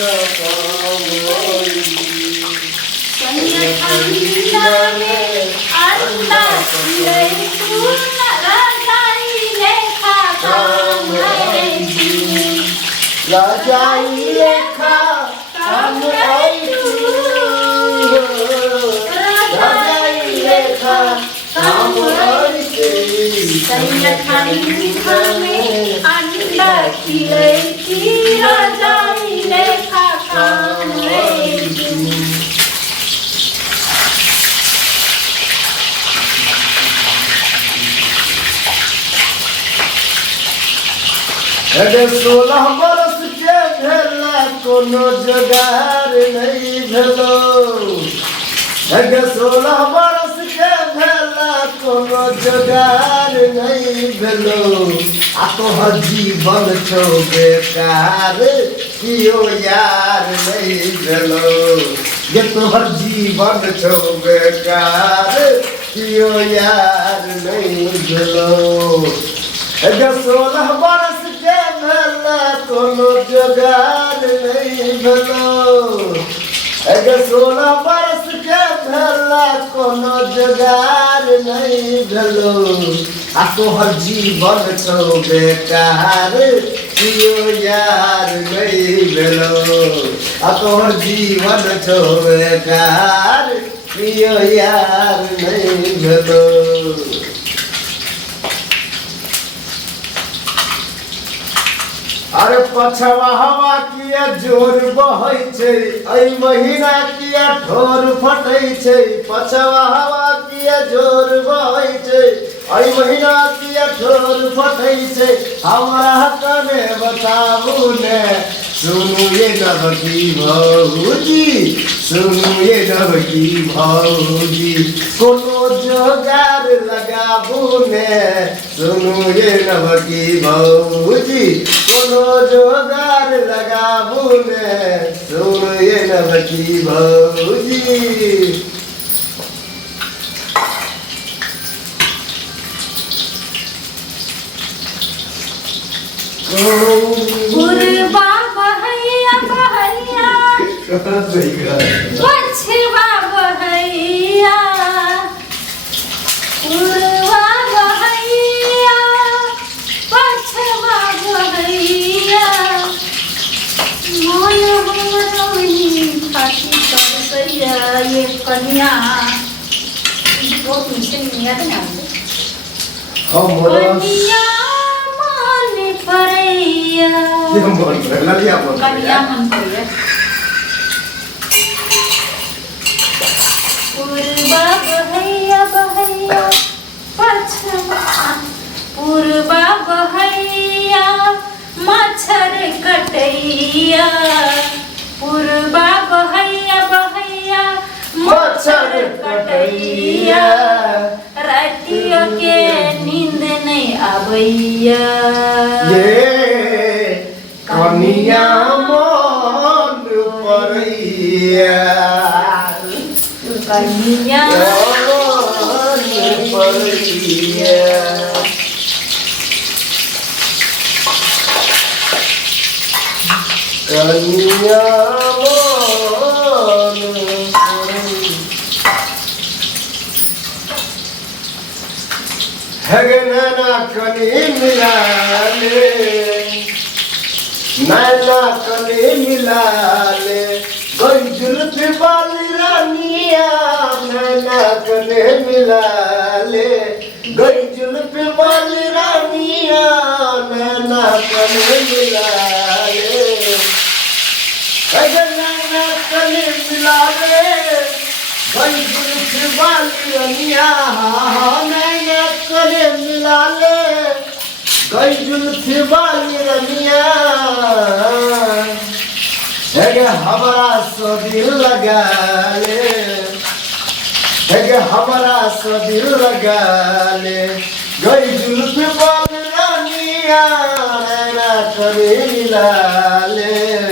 काम होई ठंडा में अंडा ले तू रजाई लेखा काम है रजाई लेखा काम है रजाई लेखा काम है ठंडा में अंडा ले की रजाई लेखा काम है अरे 16 बरस के भेला कोनो जोगार नहीं भेलो अरे 16 बरस के भेला कोनो जोगार नहीं भेलो आ तोहर जीवन छौ बेकार कियो यार नहीं भेलो ये तोहर जीवन छौ बेकार कियो यार नहीं भेलो अरे 16 बरस के भेला कोनो जोगार नहीं भेलो अरे 16 बरस के भेला कोनो जोगार नहीं भेलो आ तोहर जीवन छौ बेकार कियो यार नहीं भेलो आ तोहर जीवन छौ बेकार कियो यार नहीं भेलो अरे पछवा हवा किया जोर बहै छै एहि महीना किया ठोर फटै छै पछवा हवा किया जोर बहै छै एहि महीना किया ठोर फटै छै हमरा कने बताबू ने सुनू ये नवकी भौजी सुनू ये नवकी भौजी कोनो जोगार लगाबू ने सुनू ये नवकी भौजी कोनो जोगार लगाबू ने सुनू ये नवकी भौजी पुरबा बहैया बहैया पछवा बहैया पुरबा बहैया पछवा बहैया मन हमरोनी खाती तरसैया ये कन्या बहुत मुझे नहीं याद है कन्या परैया कन्या मन परैया पूर्वा बहैया बहैया पछवा पूर्वा बहैया मच्छर कटैया पूर्वा बहैया बहैया मच्छर कटैया रातियों के नींद नहीं आबैया ये कनिया मन परैया कनिया मन परैया कनिया नैना कनी मिला ले नैना कनी मिला ले गई जुल्फी वाली रानिया नैना कनी मिला ले गई जुल्फी वाली रानिया नैना कनी मिला ले नैना कनी मिला ले गई जुल्फी वाली रानिया नैना कनी मिला ले गई जुल्फी वाली रानिया हमारा सो दिल लगा ले हमारा सो दिल लगा ले गई जुल्फी वाली रानिया नैना कनी मिला ले